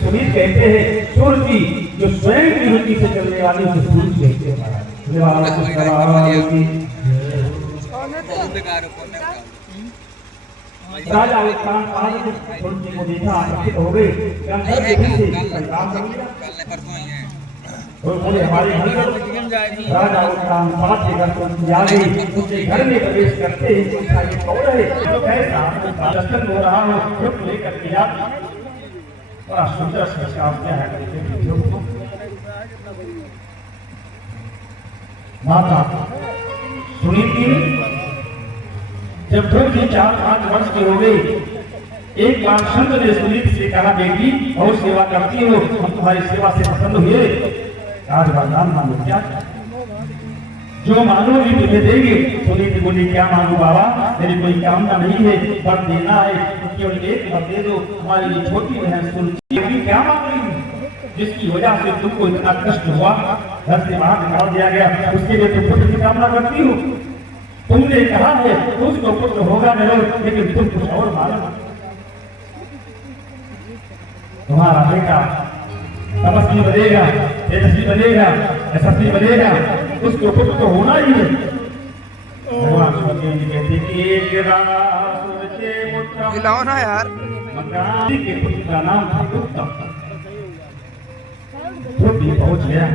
सुनील कहते हैं सूर्य की जो स्वयं की रुचि से चलने वाली उसे सूर्य कहते हैं राजा सूर्य को देखा आकर्षित हो गए बोले हमारे राजा उत्तान बात उसके घर में प्रवेश करते ही दर्शन हो रहा हो लेकर के बड़ा सुंदर संस्कार क्या है माता सुनीति जब ध्रुव जी 4-5 वर्ष के हो गए एक बार संत ने सुनीति से कहा बेटी और सेवा करती हो हम तुम्हारी सेवा से पसंद हुए आज वरदान मांगो क्या जो मांगोगी तुम्हें देंगे। सुनीति बोली क्या मांगू बाबा मेरी कोई कामना नहीं है वर देना है तो केवल एक वर दे दो हमारी ये छोटी बहन सुनीति क्या मांग रही जिसकी वजह से तुमको इतना कष्ट हुआ घर से बाहर निकाल दिया गया उसके लिए तुम पुत्र की कामना करती हो। तुमने कहा है उसको पुत्र होगा नहीं लेकिन तुम कुछ और मांगो तुम्हारा बेटा तपस्वी बनेगा तेजस्वी बनेगा यशस्वी बनेगा उसको पुत्र तो होना ही है। भगवान कहते कि एक रासुर के पुत्र मिलाओ ना यार मकान के पुत्र का नाम था उत्तम वो भी पहुंच गया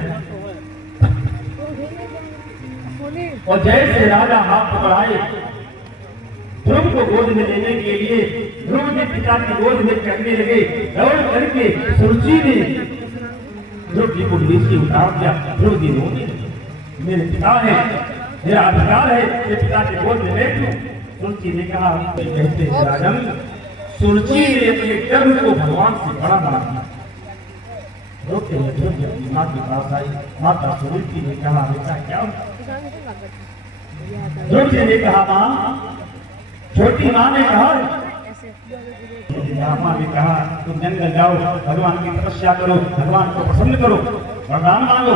और जैसे राजा हाथ पकड़ाए ध्रुव को गोद में लेने के लिए ध्रुव के पिता की गोद में चढ़ने लगे दौड़ करके सुरुचि ने ध्रुव जी को नीचे उतार दिया। ध्रुव जी रोने मेरे पिता है मेरा अधिकार है कि पिता की गोद में बैठूं। सुरुचि ने कहा कहते राजन सुरुचि ने अपने गर्भ को भगवान से बड़ा माना रोते हुए ध्रुव जी अपनी माँ के पास आई माता सुरुचि ने कहा बेटा क्या ध्रुव जी ने कहा माँ छोटी माँ ने कहा माँ ने कहा तुम जंगल जाओ भगवान की तपस्या करो भगवान को प्रसन्न करो वरदान मांगो।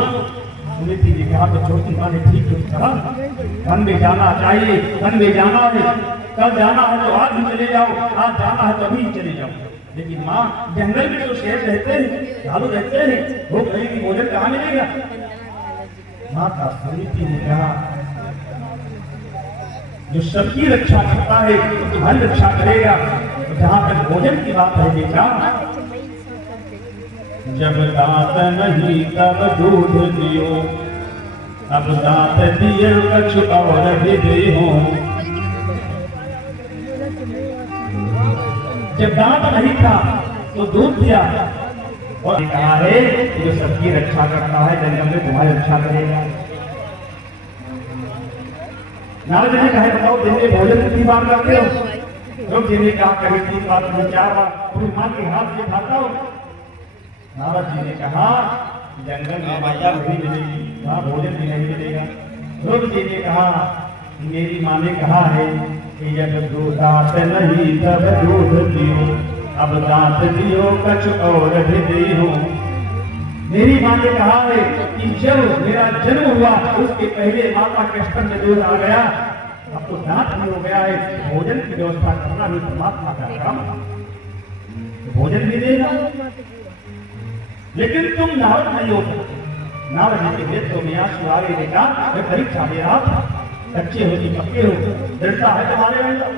सुनीति ने कहा तो छोटी माँ ने ठीक कहा वन में जाना चाहिए वन में जाना है कल जाना है तो आज भी चले जाओ आज जाना है तो अभी चले जाओ लेकिन माँ जंगल में तो शेर रहते हैं भालू रहते हैं वो कहीं भोजन कहाँ मिलेगा। माता सुनीति ने कहा जो सबकी रक्षा करता है तो तुम्हारी रक्षा करेगा। तो जहाँ तक भोजन की बात है बेटा जब दांत नहीं तब दूध दियो अब दांत दिए कछु और भी दो। जब दांत नहीं था तो दूध दिया और कहा है जो सबकी रक्षा करता है जंगल में तुम्हारी रक्षा करेगा। नारद जी ने कहा बताओ दिन में भोजन कितनी बार करते हो। ध्रुव जी ने कहा कभी 3 बार कभी 4 बार पूरी माँ के हाथ से खाता हो। नारद जी ने कहा जंगल में माया नहीं मिलेगी वहाँ भोजन भी नहीं मिलेगा। ध्रुव जी ने कहा मेरी माँ ने कहा है कि जब दांत नहीं तब दूध दियो अब दांत दियो कछु और भी दियो। मेरी माँ ने कहा है कि जब मेरा जन्म हुआ उसके पहले माता के स्तन में दूध आ गया अब तो दांत भी हो गया है भोजन की व्यवस्था करना भी परमात्मा का काम भोजन भी देगा। लेकिन तुम नारद नहीं हो सकते। नारद जी के नेत्रों में आंसू आ गए बेटा मैं परीक्षा दे रहा था बच्चे हो कि पक्के हो दृढ़ता है तुम्हारे अंदर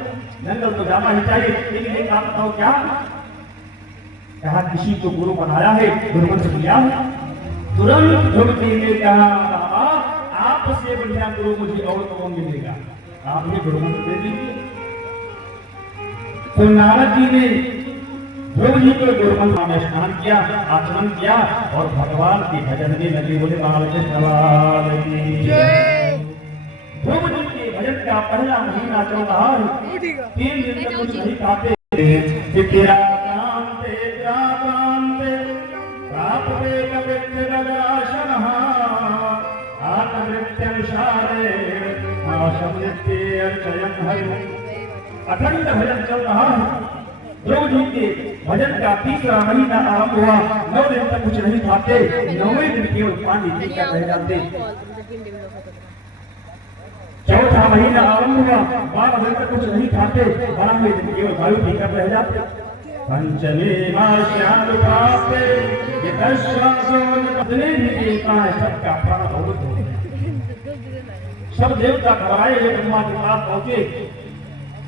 जंगल तो जाना ही चाहिए लेकिन एक बात बताओ क्या कहा किसी को गुरु बनाया है गुरुमंत्र दिया है। तुरंत ध्रुव जी ने कहा आपसे बढ़िया गुरु मुझे और कौन मिलेगा आप ये गुरुमंत्र दे दीजिए। तो नारद जी ने ध्रुव जी को गुरुमंत्र में स्नान किया आचमन किया और भगवान के भजन में लगे बोले बाल के सवाल ध्रुव जी के भजन का पहला महीना चल रहा है 3 दिन तक कुछ नहीं खाते अखंड भजन चल रहा है। ध्रुव जी के भजन का 3रा महीना आरंभ हुआ 9 दिन तक कुछ नहीं खाते 9वें दिन केवल पानी पीकर रह जाते। 4था महीना आरंभ हुआ 12 दिन तक कुछ नहीं खाते 12वें दिन केवल वायु पीकर रह जाते। पंचमी मास्याम प्राप्ते यतश्वासोन कदने निकेता है सबका प्राण अवगत हो गया। सब देवता घबराए ये ब्रह्मा के पास पहुंचे।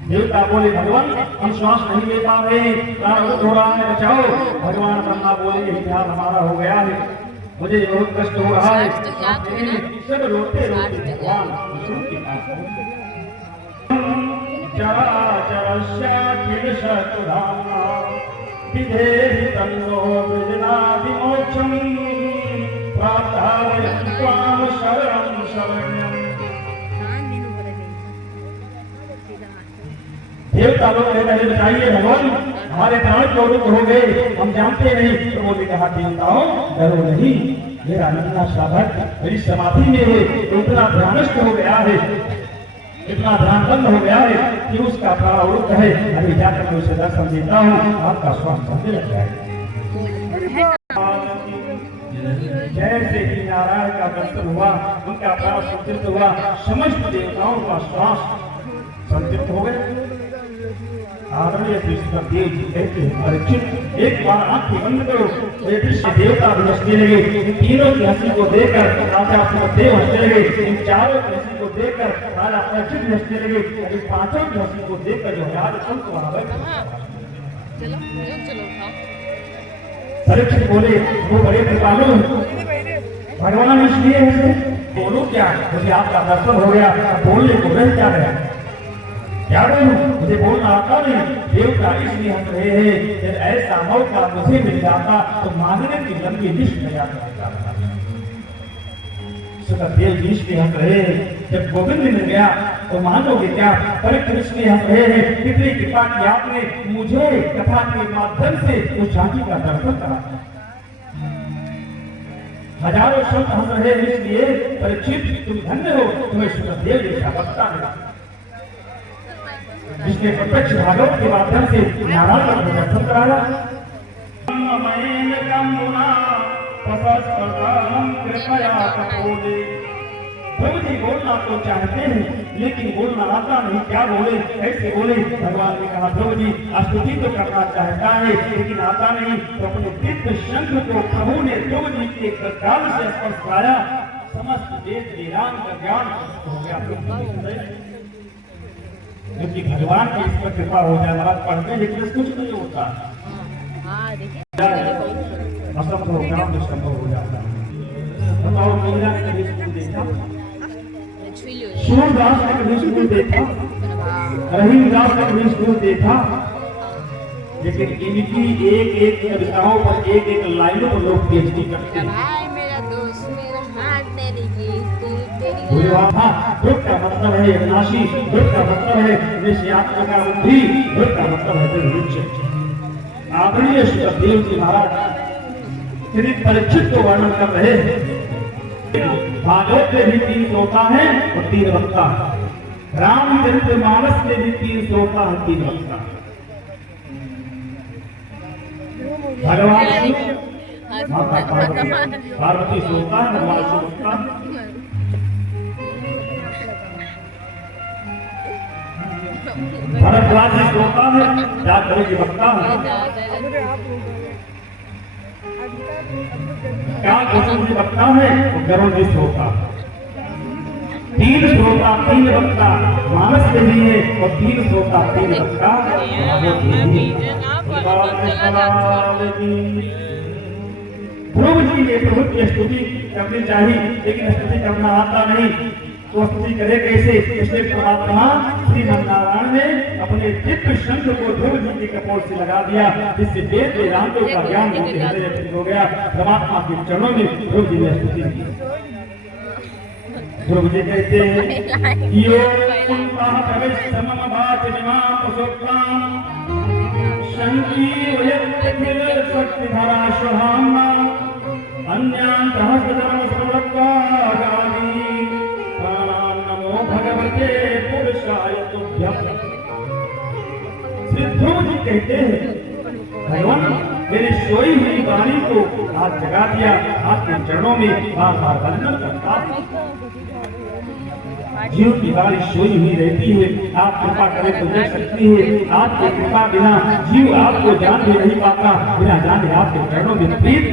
देवता बोले भगवान हम श्वास नहीं ले पा रहे, प्राण अवगत हो रहा है, बचाओ। भगवान ब्रह्मा बोले यही हाल हमारा हो गया है, मुझे बहुत कष्ट हो रहा है। सब रोते रोते भगवान विष्णु के पास पहुंचे। चराचरस्याखिल शतुधामा विधेहि तन्नो वृजनादिमोक्षं प्रार्थावयं त्वां शरणं शरण्यम्। देवता लोग कहते बताइए भगवान हमारे प्राण क्यों रुक हो गए, हम जानते नहीं। तो बोले कहा देवताओं डरो नहीं, मेरा नन्हा सा भक्त मेरी समाधि में है, इतना ध्यानस्थ हो गया है, इतना ध्यान बंद हो गया है कि उसका प्रारूप है। अभी जाकर मैं उसे दर्शन देता हूँ, आपका स्वास्थ्य चलने लग जाएगा। जैसे ही नारायण का दर्शन हुआ, उनका प्राण संतृप्त हुआ, समस्त देवताओं का श्वास संतृप्त हो गया। आदरणीय देव जी कहते हैं परीक्षित एक बार आंखें बंद करो। देवता भी हंसने लगे, इन तीनों की हंसी को देखकर राजा देव हंसने लगे, इन चारों की हंसी को देखकर राजा परीक्षित हंसने लगे, इन पांचों की हंसी को देखकर जो राज संत वहां बैठे। परीक्षित बोले वो बड़े कृपालु भगवान इसलिए हंसे, बोलो क्या, मुझे आपका दर्शन हो गया, बोलने को रह क्या गया, क्या बोलूं, मुझे बोलना आता नहीं। देवता इसलिए हंस रहे हैं, जब ऐसा मौका मुझे मिल जाता तो मांगने की लंबी लिस्ट तैयार कर जाता। देव जी इसलिए हंस रहे हैं, जब गोविंद मिल गया तो मानोगे क्या। परीक्षित इसलिए हंस रहे हैं, कितनी कृपा की आपने मुझे कथा के माध्यम से उस झांकी का दर्शन करा। हजारों शब्द हंस रहे हैं इसलिए परीक्षित तुम धन्य हो, तुम्हें सुखदेव जैसा वक्ता मिला, जिसने प्रत्यक्ष भागवत के माध्यम से नारायण का दर्शन कराया। प्रभु जी बोलना तो चाहते हैं लेकिन बोलना आता नहीं, क्या बोले, कैसे बोले। भगवान ने कहा प्रभु जी स्तुति तो करना चाहता है लेकिन आता नहीं। तो अपने दिव्य शंख को प्रभु ने प्रभु जी के गाल से स्पर्श कराया, समस्त वेद वेदांत का ज्ञान हो गया। क्योंकि भगवान की इस पर कृपा हो जाए, महाराज पढ़ते लेकिन कुछ नहीं होता, असंभव काम संभव हो जाता है। बताओ मीरा ने कभी स्कूल देखा, सूरदास ने कभी स्कूल देखा, रहीमदास ने कभी स्कूल देखा, लेकिन इनकी एक एक कविताओं पर एक एक लाइनों पर लोग पीएचडी करते हैं। दुख का मतलब है अविनाशी, दुख का मतलब है निश्चयात्मक बुद्धि, दुख का मतलब है वृक्ष। आदरणीय सुखदेव जी महाराज श्री परीक्षित को वर्णन कर रहे हैं। भागवत में भी 3 श्रोता है और 3 वक्ता, रामचरितमानस में भी 3 श्रोता है 3 वक्ता। भगवान माता पार्वती श्रोता है, भगवान शिव वक्ता। भरद्वाज जी श्रोता है, जातवेद जी वक्ता है, काकभूषण जी वक्ता है, गरुड़ जी श्रोता। 3 श्रोता 3 वक्ता मानस में भी है और 3 श्रोता 3 वक्ता भागवत में भी है। ध्रुव जी ने प्रभु की स्तुति करनी चाहिए लेकिन स्तुति करना आता नहीं, तो स्तुति करे कैसे। इसलिए परमात्मा श्रीमन नारायण ने अपने दिव्य शंख को ध्रुव जी के कपोल से लगा दिया, जिससे वेद वेदांतों का ज्ञान हो गया। परमात्मा के चरणों में ध्रुव जी ने स्तुति की। ध्रुव जी कहते हैं यो कुंता प्रविष्टमम वाचनिमां पुसुक्तां शंकीर्यत्तिल शक्तिधरा शुभाम्ना अन्यान् सहस्रजन्म समृद्धागामी प्राणान् नमो भगवते पुरुषाय तुभ्यम्। श्री ध्रुव जी कहते हैं भगवान मेरी सोई हुई वाणी को आज जगा दिया, आपके चरणों में बार बार वंदन करता। जीव की बारिश सोई हुई रहती है। आप कृपा करें तो जग सकती है। आपकी कृपा बिना जीव आपको जान भी नहीं पाता, बिना जाने आपके चरणों में प्रीत